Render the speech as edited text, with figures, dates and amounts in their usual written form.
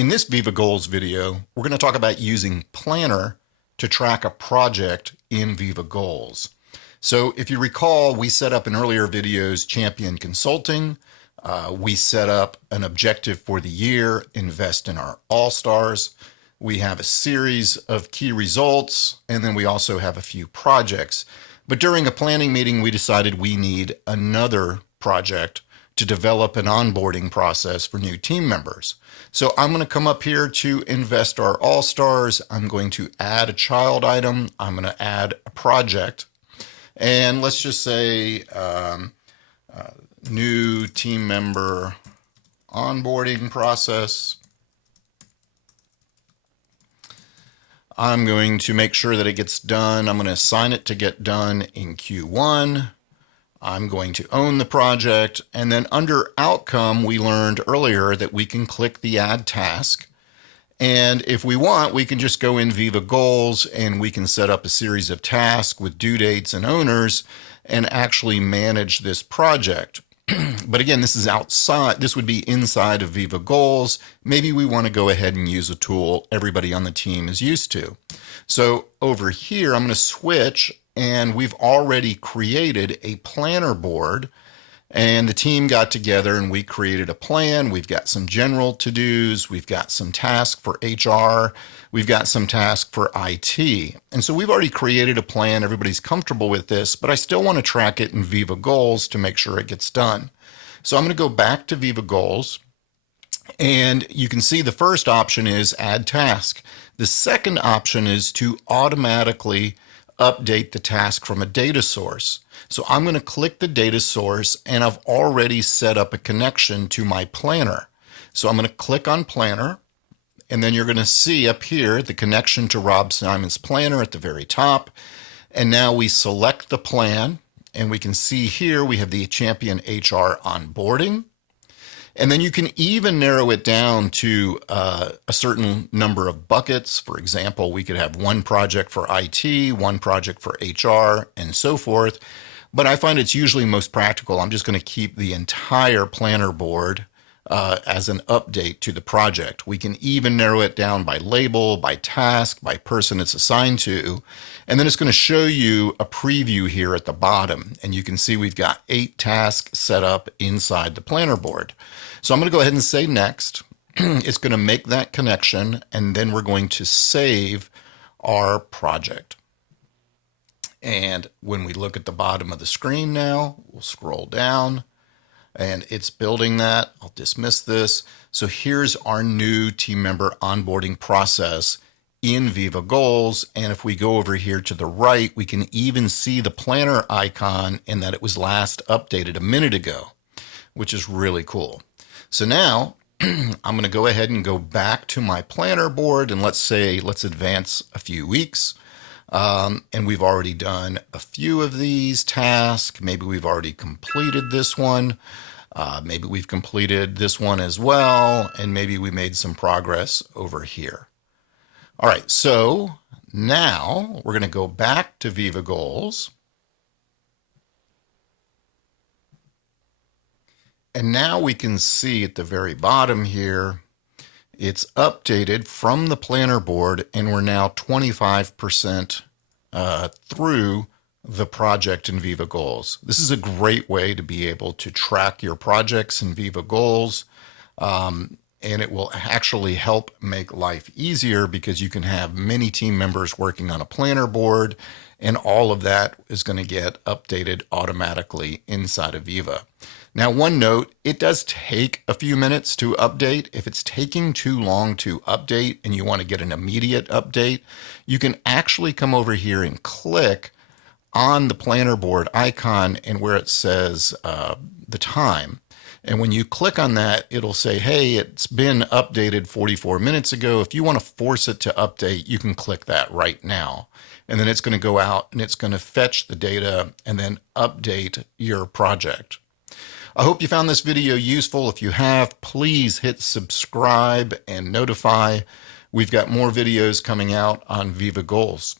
In this Viva Goals video, we're going to talk about using Planner to track a project in Viva Goals. So if you recall, we set up in earlier videos champion consulting. We set up an objective for the year, invest in our all-stars. We have a series of key results, and then we also have a few projects. But during a planning meeting, we decided we need another project to develop an onboarding process for new team members. So I'm going to come up here to invest our all-stars. I'm going to add a child item. I'm going to add a project. And let's just say new team member onboarding process. I'm going to make sure that it gets done. I'm going to assign it to get done in Q1. I'm going to own the project. And then under outcome, we learned earlier that we can click the add task. And if we want, we can just go in Viva Goals and we can set up a series of tasks with due dates and owners and actually manage this project. But again, this is outside, this would be inside of Viva Goals. Maybe we want to go ahead and use a tool everybody on the team is used to. So over here, I'm going to switch, and we've already created a planner board, and the team got together and we created a plan. We've got some general to-dos. We've got some tasks for HR. We've got some tasks for IT. And so we've already created a plan. Everybody's comfortable with this, but I still want to track it in Viva Goals to make sure it gets done. So I'm going to go back to Viva Goals, and you can see the first option is add task. The second option is to automatically update the task from a data source. So I'm going to click the data source, and I've already set up a connection to my planner. So I'm going to click on planner, and then you're going to see up here the connection to Rob Simon's planner at the very top. And now we select the plan, and we can see here we have the champion HR onboarding. And then you can even narrow it down to a certain number of buckets. For example, we could have one project for IT, one project for HR, and so forth. But I find it's usually most practical. I'm just going to keep the entire planner board as an update to the project. We can even narrow it down by label, by task, by person it's assigned to. And then it's going to show you a preview here at the bottom. And you can see we've got 8 tasks set up inside the planner board. So I'm going to go ahead and say next. It's going to make that connection, and then we're going to save our project. And when we look at the bottom of the screen now, we'll scroll down, and it's building that. I'll dismiss this. So here's our new team member onboarding process in Viva Goals. And if we go over here to the right, we can even see the planner icon and that it was last updated a minute ago, which is really cool. So now I'm going to go ahead and go back to my planner board, and let's advance a few weeks. And we've already done a few of these tasks. Maybe we've already completed this one. Maybe we've completed this one as well. And maybe we made some progress over here. All right, so now we're going to go back to Viva Goals. And now we can see at the very bottom here, it's updated from the planner board, and we're now 25% through the project in Viva Goals. This is a great way to be able to track your projects in Viva Goals, and it will actually help make life easier because you can have many team members working on a planner board, and all of that is going to get updated automatically inside of Viva. Now, one note, it does take a few minutes to update. If it's taking too long to update and you want to get an immediate update, you can actually come over here and click on the planner board icon and where it says the time. And when you click on that, it'll say, hey, it's been updated 44 minutes ago. If you want to force it to update, you can click that right now. And then it's going to go out and it's going to fetch the data and then update your project. I hope you found this video useful. If you have, please hit subscribe and notify. We've got more videos coming out on Viva Goals.